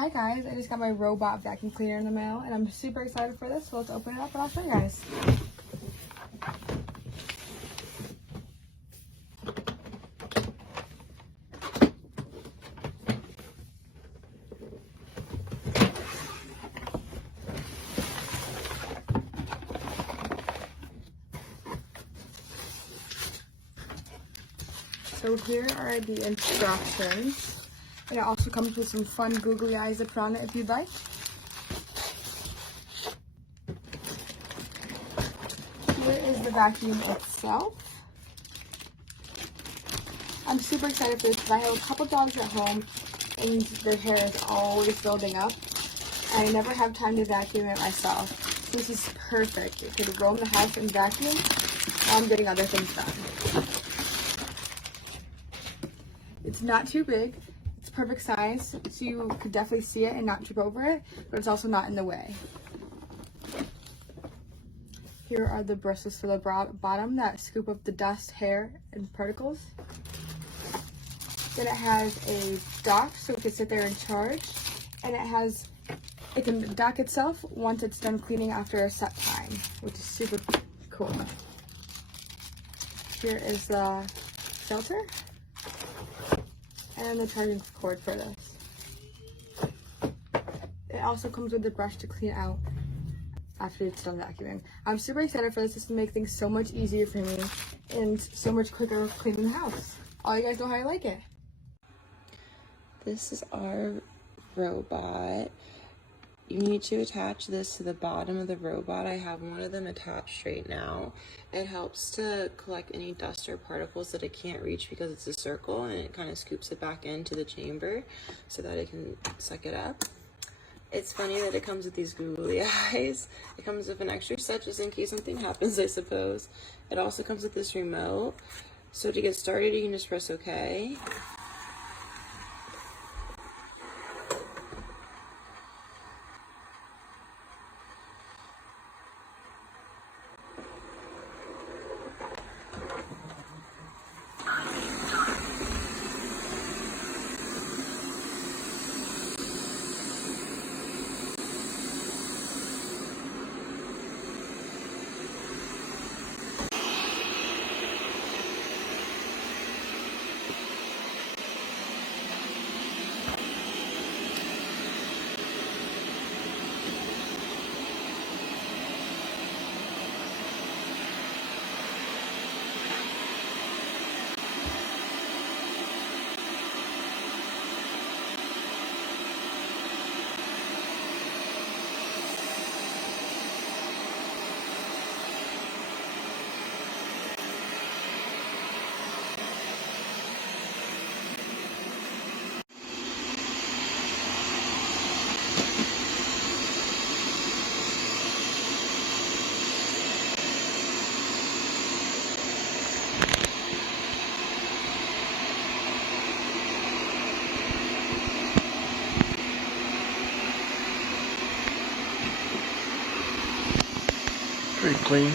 Hi guys, I just got my robot vacuum cleaner in the mail and I'm super excited for this, so let's open it up and I'll show you guys. So here are the instructions. And it also comes with some fun googly eyes to put on it if you'd like. Here is the vacuum itself. I'm super excited for this because I have a couple dogs at home and their hair is always building up. And I never have time to vacuum it myself. This is perfect. You could roam the house and vacuum while I'm getting other things done. It's not too big. It's perfect size, so you could definitely see it and not trip over it, but it's also not in the way. Here are the bristles for the bottom that scoop up the dust, hair, and particles. Then it has a dock so it can sit there and charge, and it can dock itself once it's done cleaning after a set time, which is super cool. Here is the filter and the charging cord for this. It also comes with the brush to clean out after it's done vacuuming. I'm super excited for this. This will make things so much easier for me and so much quicker cleaning the house. All you guys know how I like it. This is our robot. You need to attach this to the bottom of the robot. I have one of them attached right now. It helps to collect any dust or particles that it can't reach because it's a circle, and it kind of scoops it back into the chamber so that it can suck it up. It's funny that it comes with these googly eyes. It comes with an extra set just in case something happens, I suppose. It also comes with this remote. So to get started, you can just press OK. Pretty clean.